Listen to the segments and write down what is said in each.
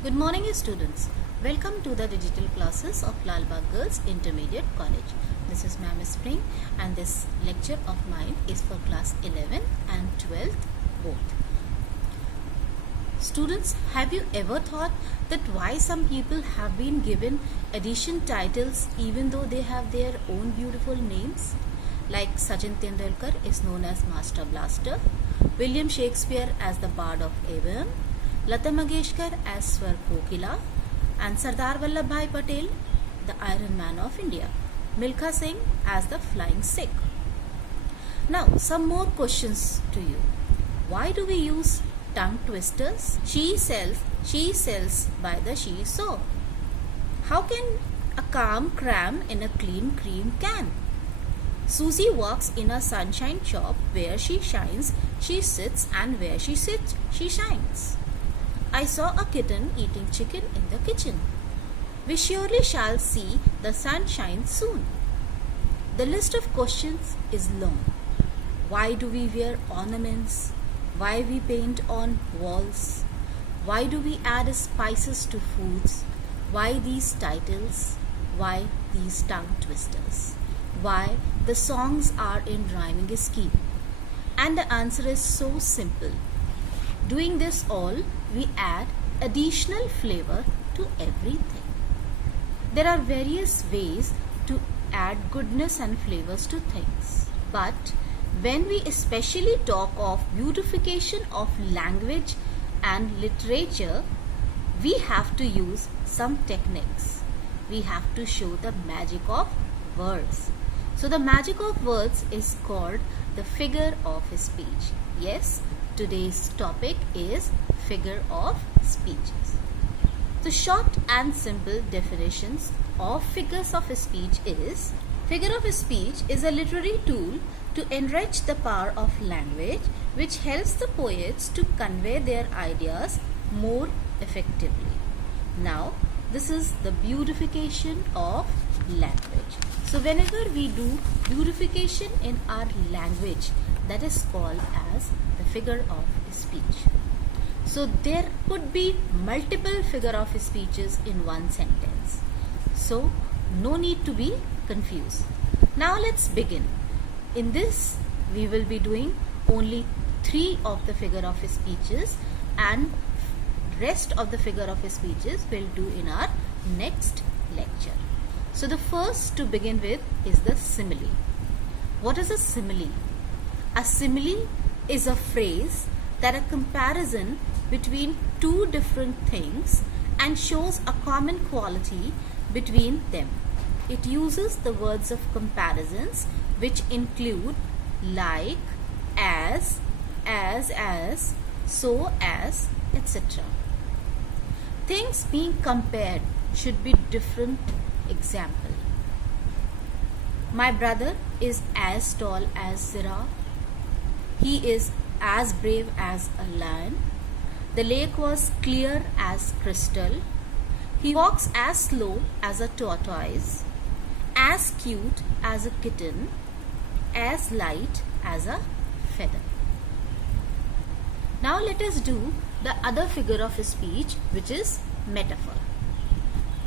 Good morning students. Welcome to the digital classes of Lalbagh Girls Intermediate College. This is Ma'am Spring and this lecture of mine is for class 11 and 12th both. Students, have you ever thought that why some people have been given addition titles even though they have their own beautiful names? Like Sachin Tendulkar is known as Master Blaster, William Shakespeare as the Bard of Avon, Lata Mangeshkar as Swar Kokila, and Sardar Vallabhbhai Patel, the Iron Man of India, Milkha Singh as the Flying Sikh. Now, some more questions to you. Why do we use tongue twisters? She sells by the she saw. How can a calm cram in a clean cream can? Susie walks in a sunshine shop. Where she shines, she sits, and where she sits, she shines. I saw a kitten eating chicken in the kitchen. We surely shall see the sunshine soon. The list of questions is long. Why do we wear ornaments? Why we paint on walls? Why do we add spices to foods? Why these titles? Why these tongue twisters? Why the songs are in rhyming scheme? And the answer is so simple. Doing this all, we add additional flavor to everything. There are various ways to add goodness and flavors to things. But when we especially talk of beautification of language and literature, we have to use some techniques. We have to show the magic of words. So the magic of words is called the figure of speech. Yes, today's topic is figure of speeches. The short and simple definitions of figures of speech is: figure of speech is a literary tool to enrich the power of language, which helps the poets to convey their ideas more effectively. Now, this is the beautification of language. So whenever we do beautification in our language, that is called as the figure of speech. So there could be multiple figure of speeches in one sentence. So no need to be confused. Now let's begin. In this we will be doing only 3 of the figure of speeches, and rest of the figure of speeches we'll do in our next lecture. So the first to begin with is the simile. What is a simile? A simile is a phrase that a comparison between two different things and shows a common quality between them. It uses the words of comparisons which include like, as, so as, etc. Things being compared should be different. Example: my brother is as tall as Zira. He is as brave as a lion. The lake was clear as crystal. He walks as slow as a tortoise, as cute as a kitten, as light as a feather. Now let us do the other figure of speech, which is metaphor.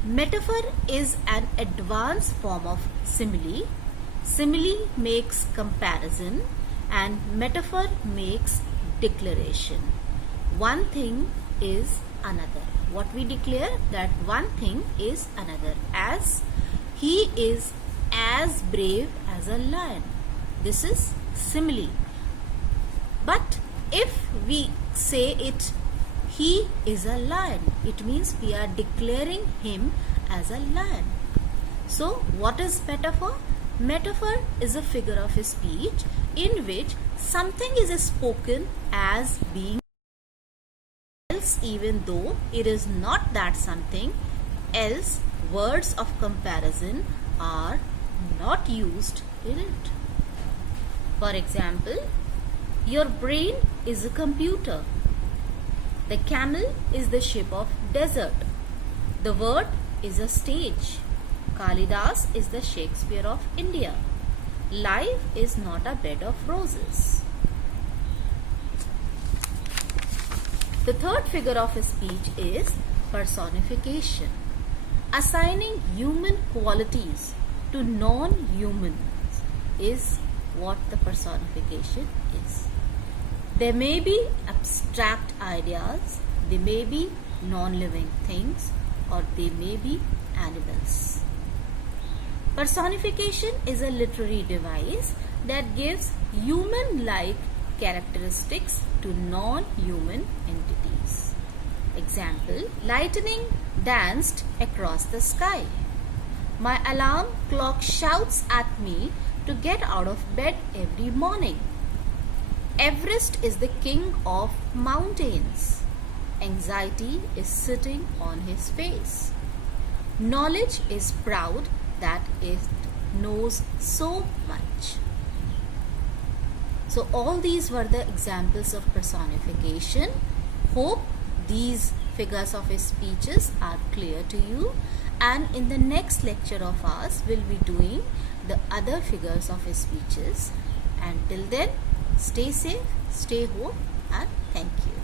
Metaphor is an advanced form of simile. Simile makes comparison and metaphor makes declaration. One thing is another. What we declare, that one thing is another. As he is as brave as a lion. This is simile. But if we say it, he is a lion, it means we are declaring him as a lion. So what is metaphor? Metaphor is a figure of speech in which something is spoken as being else, even though it is not that something else. Words of comparison are not used in it. For example, your brain is a computer. The camel is the ship of desert. The word is a stage. Kalidas is the Shakespeare of India. Life is not a bed of roses. The third figure of speech is personification. Assigning human qualities to non-humans is what the personification is. There may be abstract ideas, they may be non-living things, or they may be animals. Personification is a literary device that gives human-like characteristics to non-human entities. Example, lightning danced across the sky. My alarm clock shouts at me to get out of bed every morning. Everest is the king of mountains. Anxiety is sitting on his face. Knowledge is proud that it knows so much. So all these were the examples of personification. Hope these figures of speeches are clear to you, and in the next lecture of ours we'll be doing the other figures of speeches. Until then, stay safe, stay home, and thank you.